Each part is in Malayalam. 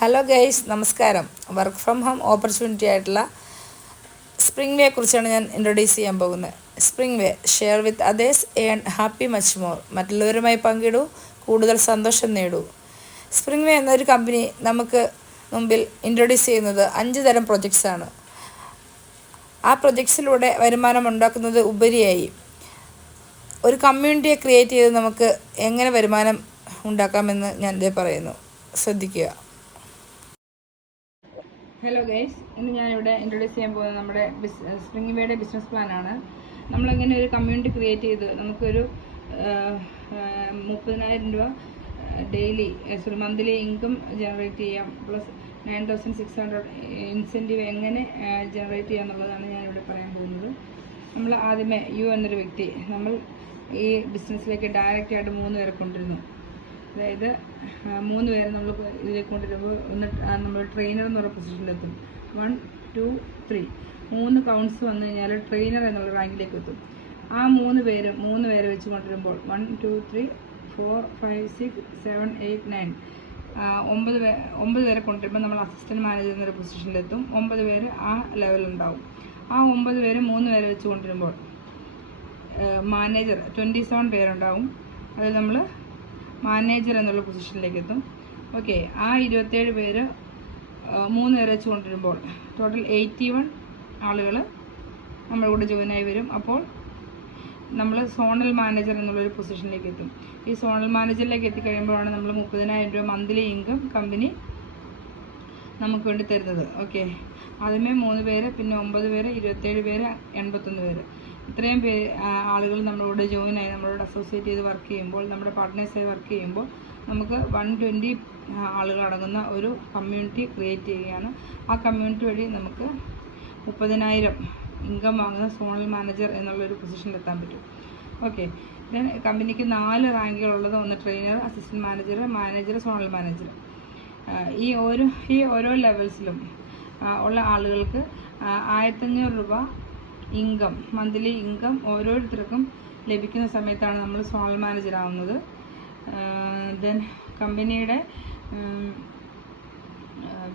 ഹലോ ഗൈസ് നമസ്കാരം. വർക്ക് ഫ്രം ഹോം ഓപ്പർച്യൂണിറ്റി ആയിട്ടുള്ള സ്പ്രിംഗ് വേയെ കുറിച്ചാണ് ഞാൻ ഇൻട്രൊഡ്യൂസ് ചെയ്യാൻ പോകുന്നത്. Spring way share with others earn happy much more മറ്റുള്ളവരുമായി പങ്കിടൂ കൂടുതൽ സന്തോഷം നേടൂ. സ്പ്രിംഗ് വേ എന്നൊരു കമ്പനി നമുക്ക് മുമ്പിൽ ഇൻട്രൊഡ്യൂസ് ചെയ്യുന്നത് അഞ്ച് തരം പ്രൊജക്ട്സാണ് ആ പ്രൊജക്ട്സിലൂടെ വരുമാനം ഉണ്ടാക്കുന്നത് ഉപരിയായി. ഒരു കമ്മ്യൂണിറ്റിയെ ക്രിയേറ്റ് ചെയ്ത് നമുക്ക് എങ്ങനെ വരുമാനം ഉണ്ടാക്കാമെന്ന് ഞാൻ ഇതേ പറയുന്നു. ശ്രദ്ധിക്കുക. ഹലോ ഗൈസ് ഇന്ന് ഞാനിവിടെ ഇൻട്രൊഡ്യൂസ് ചെയ്യാൻ പോകുന്നത് നമ്മുടെ സ്പ്രിംഗ് വേയുടെ ബിസിനസ് പ്ലാനാണ് നമ്മളിങ്ങനെ ഒരു കമ്മ്യൂണിറ്റി ക്രിയേറ്റ് ചെയ്ത് നമുക്കൊരു മുപ്പതിനായിരം രൂപ daily sorry monthly income generate ചെയ്യാം. Plus nine thousand six hundred incentive എങ്ങനെ ജനറേറ്റ് ചെയ്യാം എന്നുള്ളതാണ് ഞാനിവിടെ പറയാൻ പോകുന്നത്. നമ്മൾ ആദ്യമേ യു എന്നൊരു വ്യക്തി നമ്മൾ ഈ ബിസിനസ്സിലേക്ക് ഡയറക്റ്റായിട്ട് മൂന്ന് പേരെ കൊണ്ടിരുന്നു അതായത് മൂന്ന് പേരെ നമ്മൾ ഇതിലേക്ക് കൊണ്ടുവരുമ്പോൾ ഒന്ന് നമ്മൾ ട്രെയിനർ എന്നുള്ള പൊസിഷനിലെത്തും വൺ ടു ത്രീ മൂന്ന് കൗണ്ട്സ് വന്നു കഴിഞ്ഞാൽ ട്രെയിനർ എന്നുള്ള റാങ്കിലേക്ക് എത്തും. ആ മൂന്ന് പേര് മൂന്ന് പേരെ വെച്ച് കൊണ്ടുവരുമ്പോൾ one two three four five six seven eight nine ഒമ്പത് പേ ഒമ്പത് പേരെ കൊണ്ടുവരുമ്പോൾ നമ്മൾ അസിസ്റ്റന്റ് മാനേജർ എന്നൊരു പൊസിഷനിലെത്തും ഒമ്പത് പേര് ആ ലെവലുണ്ടാവും ആ ഒമ്പത് പേര് മൂന്ന് പേരെ വെച്ച് കൊണ്ടുവരുമ്പോൾ മാനേജർ ട്വന്റി സെവൻ പേരുണ്ടാവും. അതിൽ നമ്മൾ മാനേജർ എന്നുള്ള പൊസിഷനിലേക്ക് എത്തും ഓക്കെ ആ ഇരുപത്തേഴ് പേര് മൂന്ന് പേരെ വെച്ച് കൊണ്ടുവരുമ്പോൾ ടോട്ടൽ എയ്റ്റി വൺ ആളുകൾ നമ്മുടെ കൂടെ ജോയിനായി വരും. അപ്പോൾ നമ്മൾ സോണൽ മാനേജർ എന്നുള്ളൊരു പൊസിഷനിലേക്ക് എത്തും ഈ സോണൽ മാനേജറിലേക്ക് എത്തിക്കഴിയുമ്പോഴാണ് നമ്മൾ മുപ്പതിനായിരം രൂപ മന്ത്ലി ഇൻകം കമ്പനി നമുക്ക് വേണ്ടി തരുന്നത്. ഓക്കെ ആദ്യമേ മൂന്ന് പേര് പിന്നെ ഒമ്പത് പേര് ഇരുപത്തേഴ് പേര് എൺപത്തൊന്ന് പേര്. ഇത്രയും പേര് ആളുകൾ നമ്മളോട് ജോയിൻ ആയി നമ്മളോട് അസോസിയേറ്റ് ചെയ്ത് വർക്ക് ചെയ്യുമ്പോൾ നമ്മുടെ പാർട്ട്നേഴ്സായി വർക്ക് ചെയ്യുമ്പോൾ നമുക്ക് വൺ ട്വന്റി ആളുകൾ അടങ്ങുന്ന ഒരു കമ്മ്യൂണിറ്റി ക്രിയേറ്റ് ചെയ്യുകയാണ്. ആ കമ്മ്യൂണിറ്റി വഴി നമുക്ക് മുപ്പതിനായിരം ഇൻകം വാങ്ങുന്ന സോണൽ മാനേജർ എന്നുള്ളൊരു പൊസിഷനിലെത്താൻ പറ്റും. ഓക്കെ ദെൻ കമ്പനിക്ക് നാല് റാങ്കുകളുള്ളത് ഒന്ന് trainer assistant manager manager zonal manager ഈ ഓരോ ഈ ഓരോ ലെവൽസിലും ഉള്ള ആളുകൾക്ക് ആയിരത്തഞ്ഞൂറ് രൂപ ഇൻകം മന്ത്ലി ഇൻകം ഓരോരുത്തർക്കും ലഭിക്കുന്ന സമയത്താണ് നമ്മൾ സ്മോൾ മാനേജർ ആവുന്നത്. ദെൻ കമ്പനിയുടെ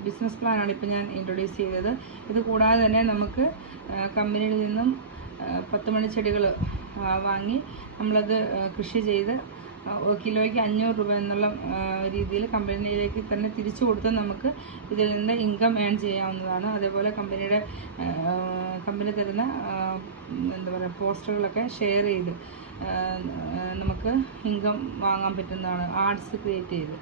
ബിസിനസ് പ്ലാനാണ് ഇപ്പോൾ ഞാൻ ഇൻട്രൊഡ്യൂസ് ചെയ്തത്. ഇത് കൂടാതെ തന്നെ നമുക്ക് കമ്പനിയിൽ നിന്നും പത്ത് മണി ചെടികൾ വാങ്ങി നമ്മളത് കൃഷി ചെയ്ത് കിലോയ്ക്ക് അഞ്ഞൂറ് രൂപ എന്നുള്ള രീതിയിൽ കമ്പനിയിലേക്ക് തന്നെ തിരിച്ചു കൊടുത്ത് നമുക്ക് ഇതിൽ നിന്ന് ഇൻകം ഏൺ ചെയ്യാവുന്നതാണ്. അതേപോലെ കമ്പനിയുടെ കമ്പനി തരുന്ന എന്താ പറയുക പോസ്റ്ററുകളൊക്കെ ഷെയർ ചെയ്ത് നമുക്ക് ഇൻകം വാങ്ങാൻ പറ്റുന്നതാണ്. ആർട്സ് ക്രിയേറ്റ് ചെയ്ത്.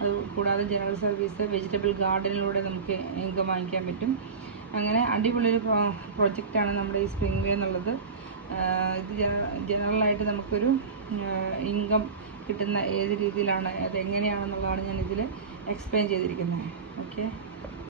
അത് കൂടാതെ ജനറൽ സർവീസ് വെജിറ്റബിൾ ഗാർഡനിലൂടെ നമുക്ക് ഇൻകം വാങ്ങിക്കാൻ പറ്റും. അങ്ങനെ അടിപൊളിയൊരു പ്രോജക്റ്റാണ് നമ്മുടെ ഈ സ്പ്രിംഗ് വേ എന്നുള്ളത്. ഇത് ജനറലായിട്ട് നമുക്കൊരു ഇൻകം കിട്ടുന്ന ഏത് രീതിയിലാണ് അത് എങ്ങനെയാണെന്നുള്ളതാണ് ഞാൻ ഇതിൽ എക്സ്പ്ലെയിൻ ചെയ്തിരിക്കുന്നത് ഓക്കെ